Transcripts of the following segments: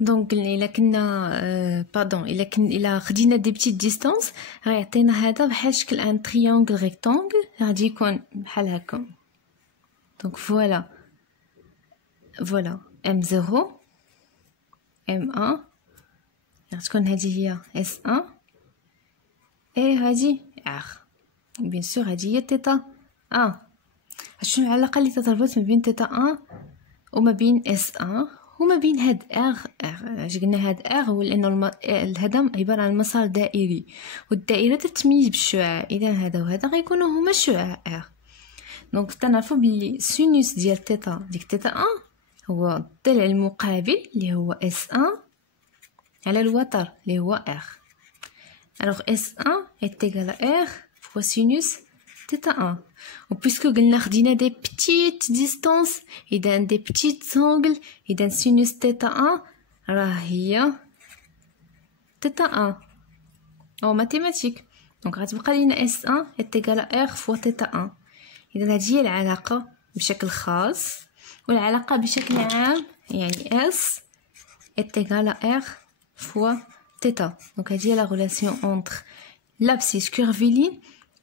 دونك الا كنا الا خدينا دي بتيت ديستانس غيعطينا هذا بحال شكل ان تريونغل ريكتانغل غادي يكون بحال هكا. دونك فوالا M0 M1 غتكون هذه هي S1 اي هذه R بيان سور هذه هي تيتا 1. شنو العلاقه اللي تتربط ما بين تيتا 1 وما بين S1 وما بين هاد اش قلنا هاد هو لانه هذا عباره عن مسار دائري والدائره تتميز بالشعاع، اذا هذا وهذا غيكونوا هما شعاع دونك تنعرفوا باللي سينوس ديال تيتا ديك تيتا 1 هو الضلع المقابل اللي هو S1 على الوتر اللي هو R. alors S1 est égal à R fois sinus θ 1. وبيسكو قلنا خدينا دي بتيت ديستانس اذا دي بتيت زونغل اذا سينوس θ 1 راه هي θ 1 او ماتيماتيك. دونك غتبقى لينا S1 est égal à R fois θ 1. اذا هذه هي العلاقه بشكل خاص، والعلاقه بشكل عام يعني S est égal à R fois θ. donc هذه هي la relation entre l'abscisse curviligne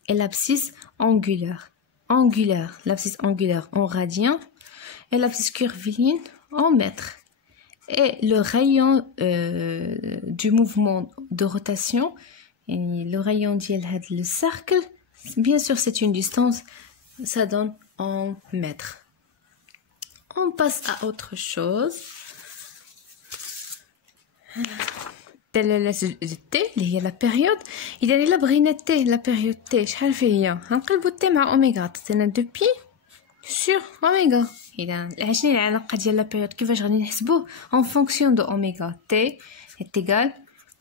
et l'abscisse angulaire, l'abscisse angulaire en radian et l'abscisse curviligne en mètres. Et le rayon du mouvement de rotation, le rayon le cercle, bien sûr c'est une distance, ça donne en mètres. On passe à autre chose. تي اللي هي لا بيريود. اذا الا بغينا تي لا بيريود تي شحال فيه هي غنقلبوا تي مع اوميغا عطينا دو بي سور اوميغا. اذا شنو العلاقه ديال لا بيريود كيفاش غادي نحسبوه en fonction de اوميغا تي est égal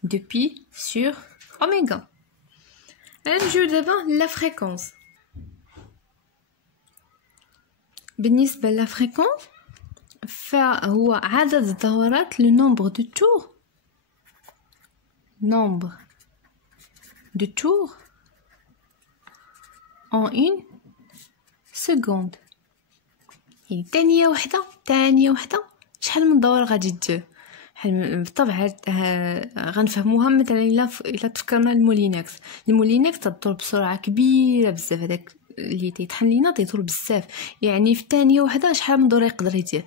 دو بي سور اوميغا. نجيو دابا لا فريكونس. بالنسبه لا فريكونس فهو عدد الدورات لو نومبر دو تور nombre de tours en une seconde. يعني ثانيه وحده شحال من دور غادي دير. بالطبع غنفهموها مثلا الا تفكرنا المولينكس تدور بسرعه كبيره بزاف. هذاك اللي تيطحن لينا تيدور بزاف، يعني في ثانيه وحده شحال من دور يقدر يدير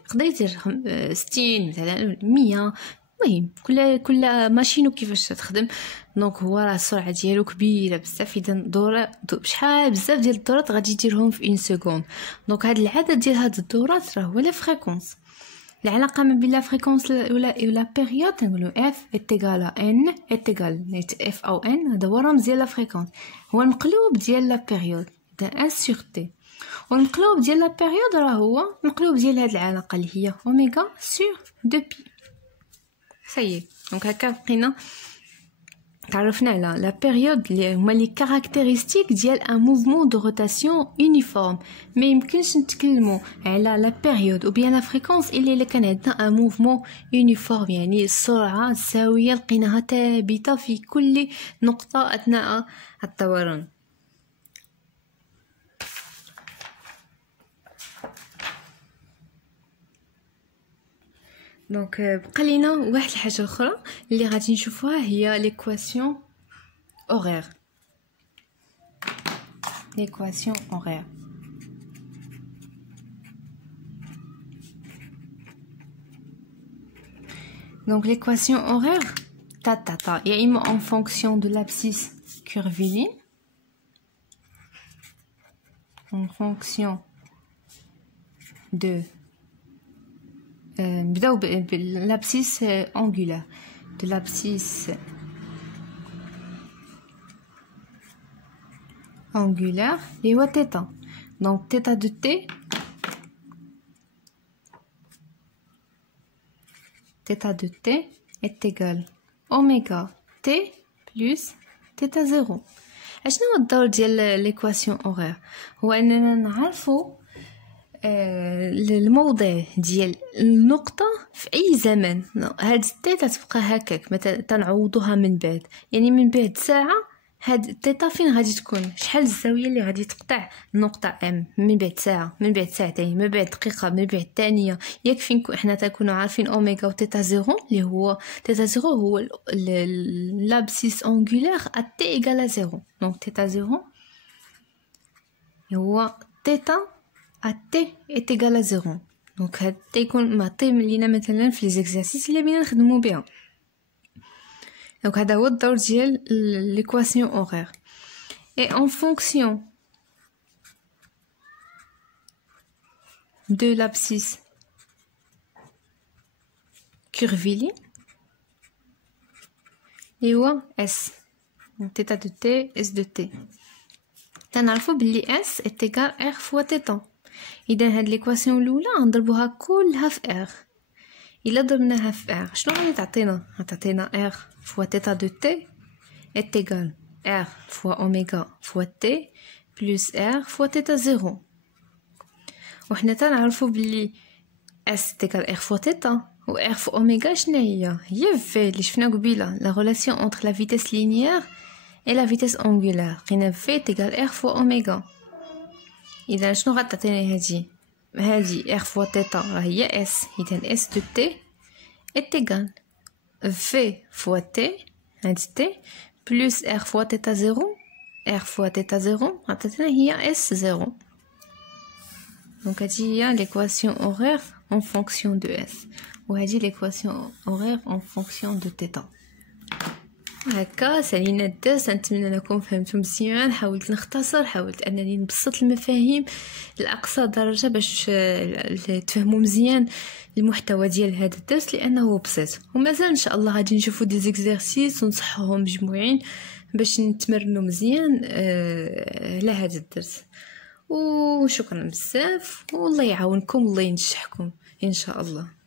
60 مثلا 100. المهم كل ماشين وكيفاش تخدم. دونك هو راه السرعه ديالو كبيره بزاف، اذا دوره شحال بزاف ديال الدورات غادي يديرهم في 1 سكوند. دونك هذا العدد ديال هاد الدورات راه هو لا فريكونس. العلاقه ما بين لا فريكونس ولا بيريود نقولوا اف اتيغال ان اتيغال اف او ان. هذا هو الرمز ديال لا فريكونس، هو المقلوب ديال لا بيريود اذا ان سور تي. والمقلوب ديال لا بيريود راه هو المقلوب ديال هاد العلاقه اللي هي اوميغا سور 2 بي. سايي دونك هكا بقينا تعرفنا على لا بيريود اللي هما لي كاركتيرستيك ديال ان موفمون دو روتاسيون يونيفورم. ما يمكنش نتكلموا على لا بيريود او بيان لا فريكونس الا كان عندنا ان موفمون يونيفورم، يعني السرعه الساويه لقيناها ثابته في كل نقطه اثناء الدوران. دونك بقى لينا واحد الحاجه اخرى اللي غادي نشوفوها هي ليكواسيون اورير. donc l'équation horaire يا اما en fonction de l'abscisse curviligne en fonction de نبداو بالابسيس انغولار de l'abscisse angulaire اللي هو θ. donc θ de t est égal oméga t plus θ0. اشنو هو الدور ديال ليكواسيون اورير؟ هو اننا نعرفوا الموضع ديال النقطه في اي زمن. هاد التي تتبقى هكاك مثلا تنعوضوها من بعد، يعني من بعد ساعه هاد تيتا فين غادي تكون، شحال الزاويه اللي غادي تقطع النقطه ام من بعد ساعه، من بعد ساعتين، من بعد دقيقه، من بعد ثانيه. ياك فين حنا تكونوا عارفين اوميغا وتيتا زيرو، اللي هو تيتا زيرو هو لابسيس انغولير ا تي ايغال زيرو. دونك تيتا زيرو هو تيتا ا تي ايغال زيرو. دونك هاد تيكون معطي لينا مثلا في ليزيكزارسيس اللي بينا نخدموا بها. Donc هذا هو الدور ديال l'équation horaire. Et en fonction de l'abscisse curviligne اللي هو S θ de t S de t تنعرفوا بلي S est égal R fois θ. إذا هاد l'équation الأولى غنضربوها كلها في R. إلا ضربناها في R شنو غادي تعطينا؟ غتعطينا R fois θ de t est égal R fois oméga fois t plus R fois θ 0. وحنا تنعرفوا بلي S est égal R fois θ و R fois oméga شنو هي V اللي شفنا قبيله la relation entre la vitesse linéaire et la vitesse angulaire. لقينا V est égal R fois oméga. إذا شنو غتعطينا هذه R fois θ هي S. إذا S de t est égal V fois t هادي t plus R fois θ 0 R fois θ 0 عطاتنا هي S 0. Donc هادي هي l'équation horaire en fonction de S وهادي l'équation horaire en fonction de θ. هكا سالينا الدرس. نتمنى انكم فهمتوا مزيان. حاولت نختصر، حاولت انني نبسط المفاهيم لاقصى درجه باش تفهموا مزيان المحتوى ديال هذا الدرس لانه بسيط. ومازال ان شاء الله غادي نشوفوا دي زيكزارسيس ونصحوهم مجموعين باش نتمرنوا مزيان على هذا الدرس. وشكرا بزاف والله يعاونكم والله ينجحكم ان شاء الله.